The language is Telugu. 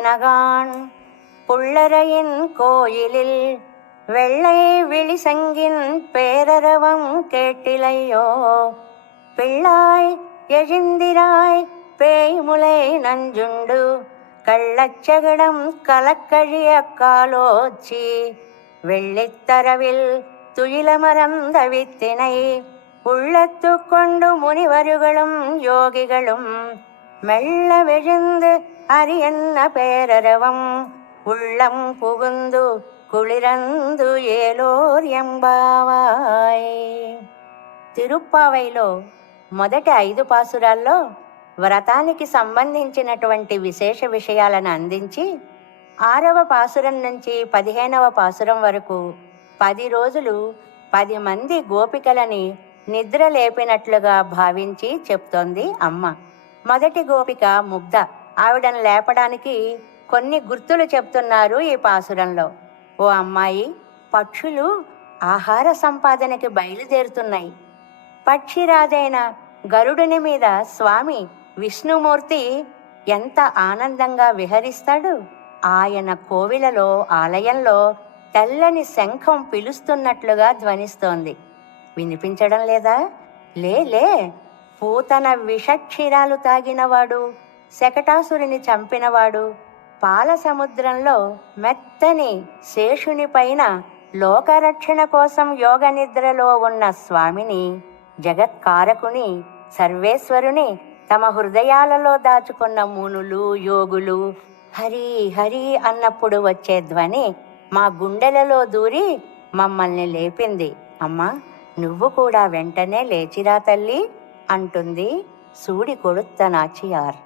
விளக்கினகான் புள்ளரையின் கோயிலில் வெள்ளை விழிசங்கின் பேரரவம் கேட்டிலையோ. பிள்ளாய் எழுந்திராய் பேய்முலை நஞ்சுண்டு கள்ளச்சகடம் கலக்கழிய காலோச்சி வெள்ளித்தரவில் துயிலமரந்த வித்தினை உள்ளத்து கொண்டு முனிவர்களும் யோகிகளும் மெல்ல விழுந்து அரியன்ன பேரரவம் உள்ளம் புகுந்து కుళిరందు ఏలోర్ ఎంబావాయ్. తిరుప్పావైలో మొదటి 5 పాసురాల్లో వ్రతానికి సంబంధించినటువంటి విశేష విషయాలను అందించి 6వ పాసురం నుంచి 15వ పాసురం వరకు 10 రోజులు 10 మంది గోపికలని నిద్ర లేపినట్లుగా భావించి చెప్తోంది అమ్మ. మొదటి గోపిక ముగ్ధ. ఆవిడను లేపడానికి కొన్ని గుర్తులు చెప్తున్నారు ఈ పాసురంలో. ఓ అమ్మాయి, పక్షులు ఆహార సంపాదనకి బయలుదేరుతున్నాయి. పక్షిరాజైన గరుడుని మీద స్వామి విష్ణుమూర్తి ఎంత ఆనందంగా విహరిస్తాడు. ఆయన కోవిలలో ఆలయంలో తెల్లని శంఖం పిలుస్తున్నట్లుగా ధ్వనిస్తోంది. వినిపించడం లేదా? లే పూతన విషక్షీరాలు తాగినవాడు, శకటాసురుని చంపినవాడు, పాల సముద్రంలో మెత్తని శేషుని పైన లోకరక్షణ కోసం యోగ నిద్రలో ఉన్న స్వామిని, జగత్కారకుని, సర్వేశ్వరుని తమ హృదయాలలో దాచుకున్న మునులు, యోగులు హరి హరి అన్నప్పుడు వచ్చే ధ్వని మా గుండెలలో దూరి మమ్మల్ని లేపింది. అమ్మా, నువ్వు కూడా వెంటనే లేచిరా తల్లి అంటుంది సూడి కొడుత్త నాచియార్.